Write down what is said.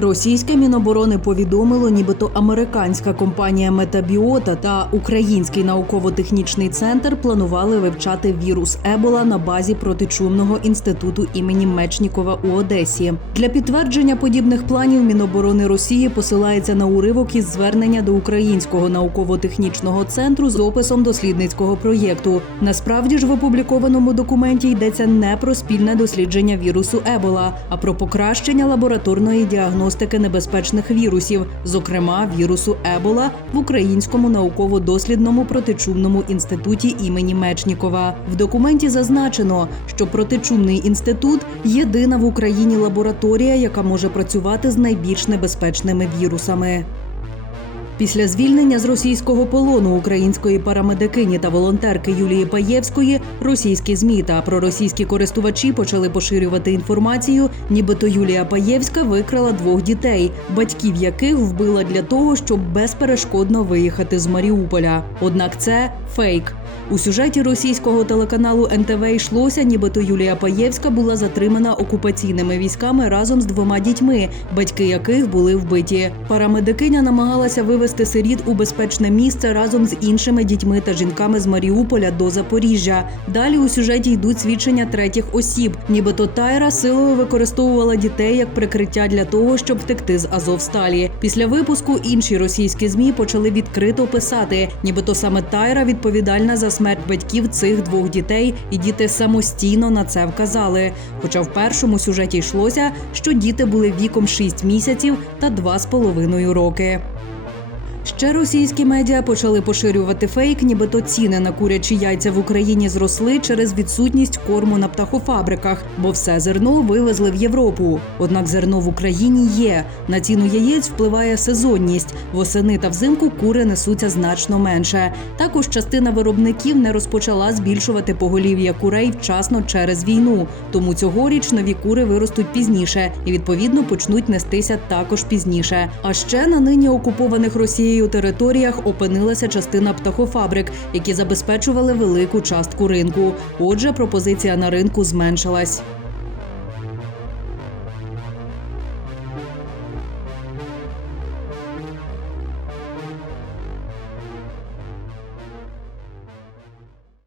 Російське міноборони повідомило, нібито американська компанія Метабіота та Український науково-технічний центр планували вивчати вірус Ебола на базі протичумного інституту імені Мечнікова у Одесі. Для підтвердження подібних планів Міноборони Росії посилається на уривок із звернення до Українського науково-технічного центру з описом дослідницького проєкту. Насправді ж в опублікованому документі йдеться не про спільне дослідження вірусу Ебола, а про покращення лабораторної діагностики небезпечних вірусів, зокрема вірусу Ебола в Українському науково-дослідному протичумному інституті імені Мечнікова. В документі зазначено, що протичумний інститут єдина в Україні лабораторія, яка може працювати з найбільш небезпечними вірусами. Після звільнення з російського полону української парамедикині та волонтерки Юлії Паєвської російські змі та проросійські користувачі почали поширювати інформацію, нібито Юлія Паєвська викрала двох дітей, батьків яких вбила для того, щоб безперешкодно виїхати з Маріуполя. Однак це фейк. У сюжеті російського телеканалу НТВ йшлося, нібито Юлія Паєвська була затримана окупаційними військами разом з двома дітьми, батьки яких були вбиті. Парамедикиня намагалася вивезти сиріт у безпечне місце разом з іншими дітьми та жінками з Маріуполя до Запоріжжя. Далі у сюжеті йдуть свідчення третіх осіб, нібито Тайра силою використовувала дітей як прикриття для того, щоб втекти з Азовсталі. Після випуску інші російські змі почали відкрито писати, нібито саме Тайра відповідальна за смерть батьків цих двох дітей, і діти самостійно на це вказали. Хоча в першому сюжеті йшлося, що діти були віком 6 місяців та 2,5 роки. Ще російські медіа почали поширювати фейк, нібито ціни на курячі яйця в Україні зросли через відсутність корму на птахофабриках, бо все зерно вивезли в Європу. Однак зерно в Україні є. На ціну яєць впливає сезонність. Восени та взимку кури несуться значно менше. Також частина виробників не розпочала збільшувати поголів'я курей вчасно через війну. Тому цьогоріч нові кури виростуть пізніше і відповідно почнуть нестися також пізніше. А ще на нині окупованих Росією територіях опинилася частина птахофабрик, які забезпечували велику частку ринку. Отже, пропозиція на ринку зменшилась.